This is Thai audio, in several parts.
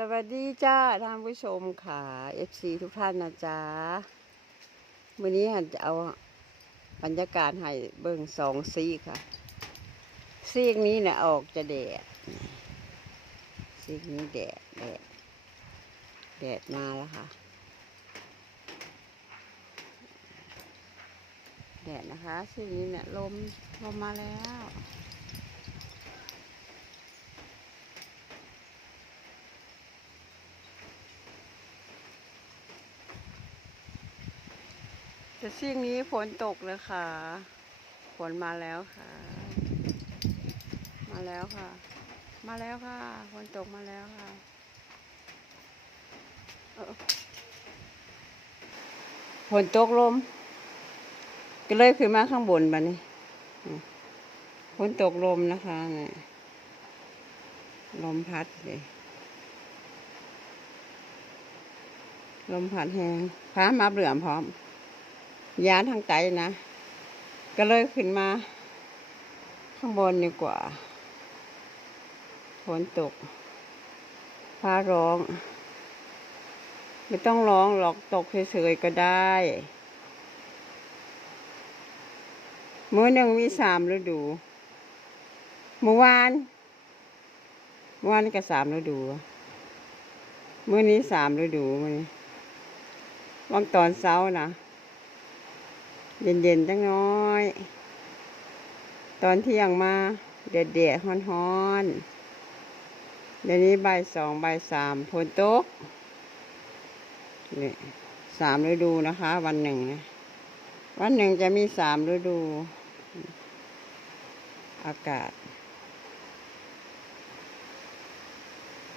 สวัสดีจ้าท่านผู้ชมค่ะ FC ทุกท่านนะจ๊ะวันนี้หันจะเอาบรรยากาศให้เบิ่งสองซีค่ะ ซีกนี้เนี่ยออกจะแดด ซีกนี้แดดแดดแดดมาแล้วค่ะ แดดนะคะ ซีกนี้เนี่ยลมลมมาแล้ว แต่ซีกนี้ฝนตกเลยค่ะฝนมาแล้วค่ะ มาแล้วค่ะ มาแล้วค่ะฝนตกมาแล้วค่ะฝนตกลม ก็เลยขึ้นมาข้างบนบัดนี้ฝนตกลมนะคะเนี่ยลมพัดเลยลมพัดแหงฟ้ามาเหลื่อมพร้อม ยานทางไกลนะ ก็เลยขึ้นมา ข้างบนดีกว่าฝนตกฟ้าร้อง ไม่ต้องร้องหรอกตกเฉยๆก็ได้มื้อหนึ่งมีสามฤดูเมื่อวานเมื่อวานก็สามฤดูมื้อนี้สามฤดูมื้อนี้วังตอนเช้านะ เย็นๆจังน้อย ตอนเที่ยงมาเด็ดเดดๆฮ้อนๆเดี๋ยวนี้ใบสองใบสามฝนตกนี่สามฤดูนะคะ วันหนึ่งนะวันหนึ่งจะมีสามฤดู อากาศ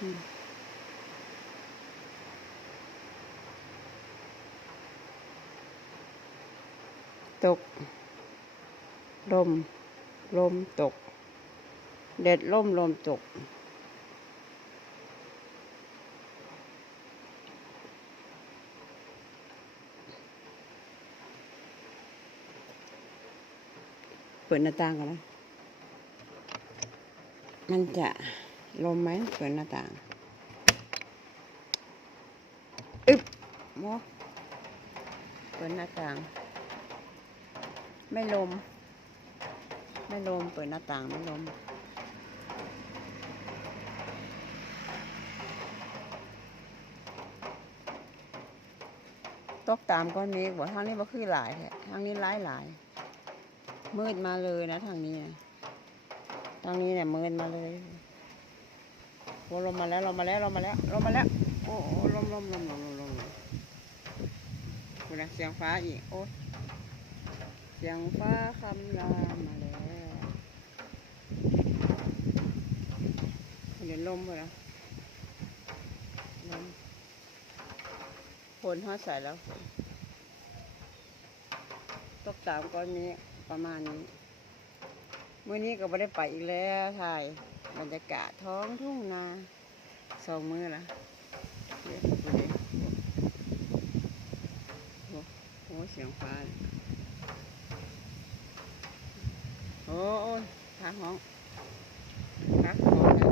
อื ตก ลม ลมตกเด็ดลมลมตก เปิดหน้าต่างกันนะ มันจะลมไหมเปิดหน้าต่างอึ๊บโมเปิดหน้าต่าง ไม่ลม ไม่ลม เปิดหน้าต่างไม่ลม ตกตามก้อนเมฆบอกทางนี้บ่คือหลายแท้ทางนี้หลายหลาย มืดมาเลยนะทางนี้ ทางนี้เนี่ยมืดมาเลยโอ้ลมมาแล้วลมมาแล้วลมมาแล้วลมมาแล้ว โอ้ลมลมลมลมลมลมคุณนะเสียงฟ้าอีก โอ้ สียงฟ้าคำรามมาแล้วเดี๋ยวลมไปล้วลมฝนฮอดใส่แล้ว ตกตามก้อนนี้ประมาณนี้เมื่อนี้ก็ไม่ได้ไปอีกแล้วถ่ายบรรยากาศท้องทุ่งนาสองมือละเดี๋ยวดูดิโอ้โหเสียงฟ้าเนี่ย โอ้โอ้ยทางห้องทางห้องนะ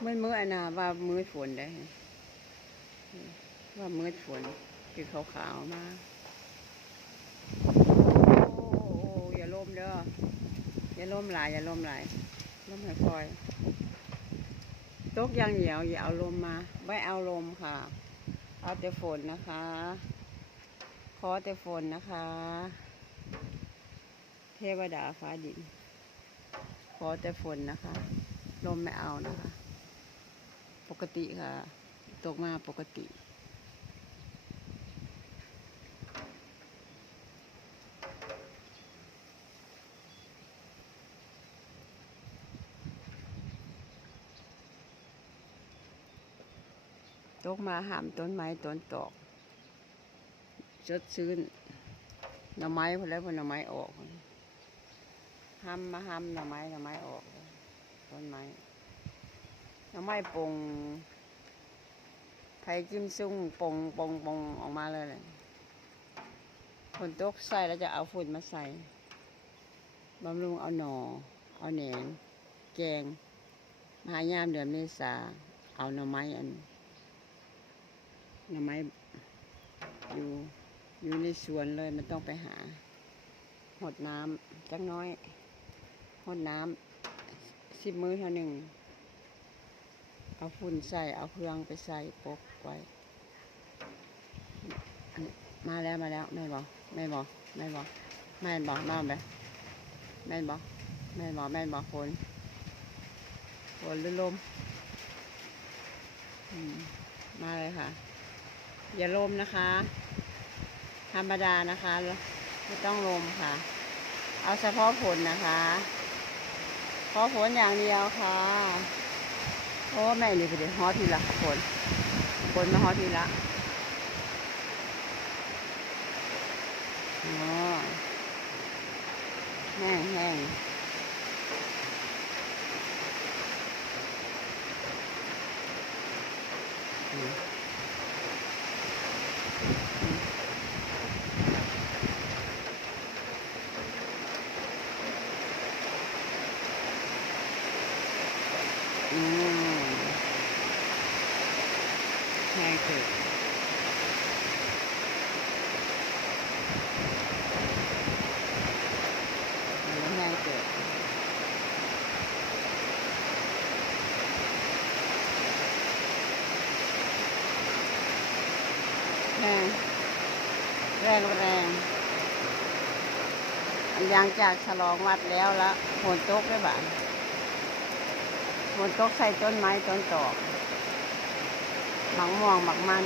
เมื่อเมื่ออนาว่ามืดฝนได้ ว่ามืดฝนคือขาวๆมากโอ้โอ้อย่าลมเด้ออย่าลมหลายอย่าลมหลาย ลมให้คอยตกยางเหนียวอย่าเอาลมมา ไม่เอาลมค่ะ เอาแต่ฝนนะคะ ขอแต่ฝนนะคะ เทวดาฟ้าดิน ขอแต่ฝนนะคะ ลมไม่เอานะคะ ปกติค่ะ ตกมาปกติ ตกมาหามต้นไม้ต้นตอกสดชื่นหน่อไม้พอแล้วพอหน่อไม้ออกห้ำมาห้ำหน่อไม้หน่อไม้ออกต้นไม้หน่อไม้ปงไผ่จิ้มซุ่งปงปงปงออกมาเลยเลยฝนตกใส่แล้วจะเอาฝุ่นมาใส่บำรุงเอาหนอเอาแหนงแกงมายามเดือนเมษาเอาหน่อไม้อัน หน่อไม้อยู่อยู่ในสวนเลยมันต้องไปหาหดน้ำจักน้อยหดน้ำสิบมือเท่าหนึ่ง เอาฝุ่นใส่ เอาเครื่องไปใส่ปกไว้ มาแล้วมาแล้วแม่บอกแม่บอกแม่บอกแม่บอกมาแบบแม่บอกแม่บอกแม่บอกฝนฝนหรือลมมาเลยค่ะ อย่าลมนะคะ ธรรมดานะคะ ไม่ต้องลมค่ะ เอาเฉพาะฝนนะคะเพราะฝนอย่างเดียวค่ะ โอ้แม่นี่คือเดี๋ยวฮอทีละคนคนมาฮอทีละอ๋อแห้งแห้งอืม อืมแห้งคือมันแห้งเกิดแห้งแรงแรงอันยางจากฉลองวัดแล้วละฝนตกได้วยบ้าน ฝนตกใส่ต้นไม้ต้นตอกหมักม่วงหมักมัน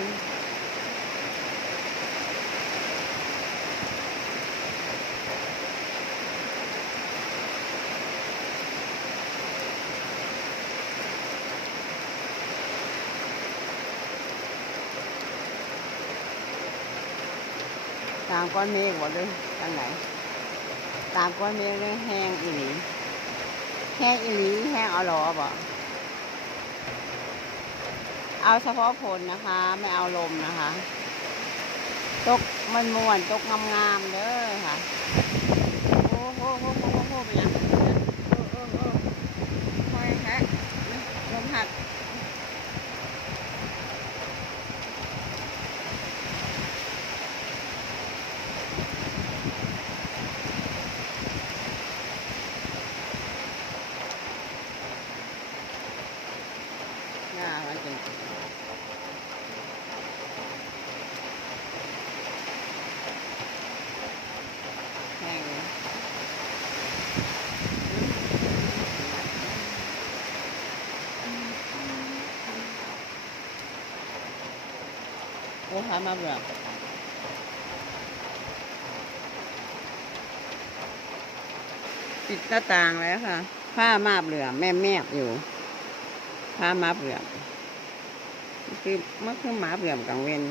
ตามก้อนเมฆบ่เลยทางไหน ตามก้อนเมฆเลยแห้งอีหลี แห้งอีหลีแห้งเอาหรอบ่เอาเฉพาะผลนะคะ ไม่เอาลมนะคะ ตกมันม่วนตกงามๆเด้อค่ะ โอ้โหโหโหโหโหไปยังโอ้โอ้โอ้คอยฮะลมหัด ห น้ามันเป็นแห้งเลยโอ้หามาเบื่อปิดหน้าต่างแล้วค่ะ ผ้ามาบเหลือ แม่แมบอยู่ ผ้ามาเบื่อ คือมันคือหมาเบื่อมกลางเวน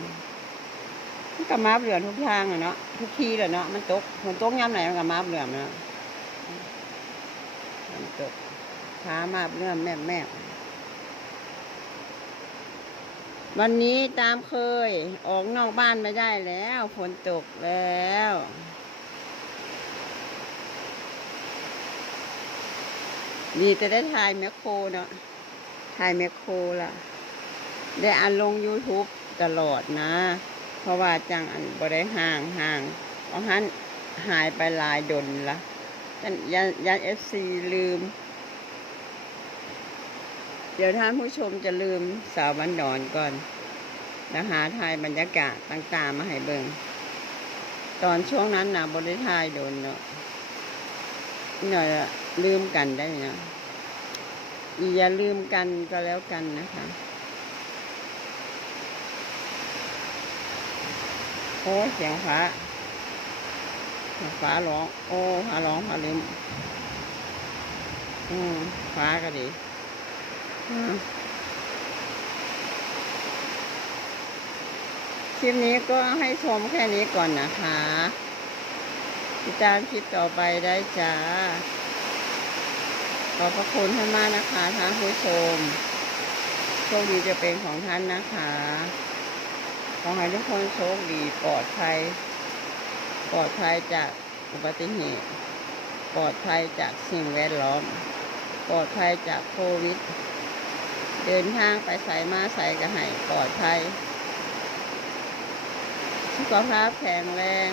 มันก็หมาเบื่อทุกทางอะเนาะทุกทีเลยเนาะมันตกมันตกย่ำไหนมันก็หมาเบื่อมเนาะมันตกผ้ามาเบื่อมแม่แม่วันนี้ตามเคยออกนอกบ้านไม่ได้แล้วฝนตกแล้วดีแต่ได้ถ่ายแมคโครเนาะถ่ายแมคโครล่ะ ได้อันลง YouTube ตลอดนะ เพราะว่าจังอันบ่ได้ห่างห่างเพราะหันหายไปหลายดนละยันยันยันเอฟซีลืม เดี๋ยวท่านผู้ชมจะลืมสาวบันดอนก่อนแล้วหาถ่ายบรรยากาศต่างๆ มาให้เบิงตอนช่วงนั้นนะบริถ่ายโดนเนาะหน่อยละลืมกันได้เนาะอย่าลืมกันก็แล้วกันนะคะ โอ้เสียงฟ้าเสียงฟ้าร้อง โอ้ฟ้าร้องฟ้าลืมอืมฟ้าก็ดีอืมคลิปนี้ก็ให้ชมแค่นี้ก่อนนะคะติดตามคลิปต่อไปได้จ้า ขอบพระคุณให้มากนะคะท่านผู้ชม โชคดีจะเป็นของท่านนะคะ อให้ทุกคนโชคดีปลอดภัย ปลอดภัยจากอุบัติเหตุ ปลอดภัยจากสิ่งแวดล้อม ปลอดภัยจากโควิด เดินทางไปใส่มาใส่กระให้ปลอดภัย สุขภาพแข็งแรง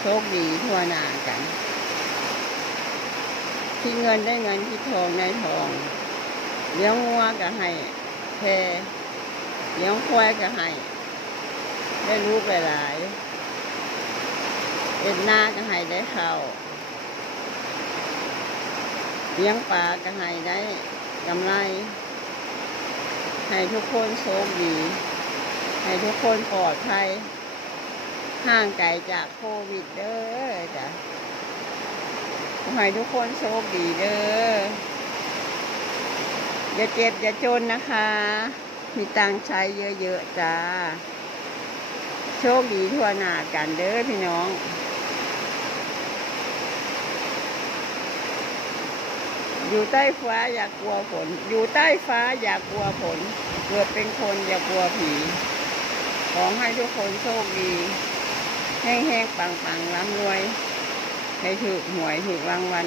โชคดีทั่วหน้ากันที่เงินได้เงินที่ทองได้ทองเลี้ยงงัวก็ให้แพเลี้ยงควายก็ให้ ได้รู้ไปหลายเอ็ดหน้าก็ให้ได้เข้าเลี้ยงปลาก็ให้ได้กำไร ให้ทุกคนโชคดี ให้ทุกคนปลอดภัยห่างไกลจากโควิดเด้อจ้ะให้ทุกคนโชคดีเด้อ อย่าเจ็บอย่าจนนะคะ มีตังใช้เยอะๆจ้า โชคดีทั่วหน้ากันเด้อพี่น้องอยู่ใต้ฟ้าอย่ากลัวฝน อยู่ใต้ฟ้าอย่ากลัวฝน เกิดเป็นคนอย่ากลัวผี ขอให้ทุกคนโชคดี แห้งๆ ปังๆ ร่ำรวย ให้ถูกหวยถูกรางวัล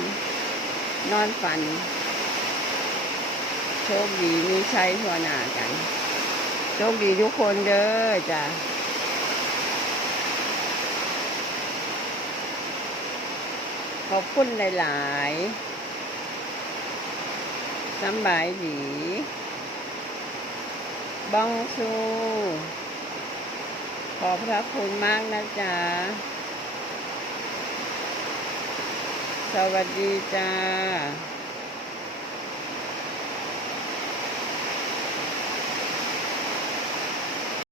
นอนฝัน โชคดีมีชัยทั่วหน้ากัน โชคดีทุกคนเด้อจ้ะ อบคุณหลายๆสำบายดีบ้องซูขอบพระคุณมากนะจ๊ะ สวัสดีจ้า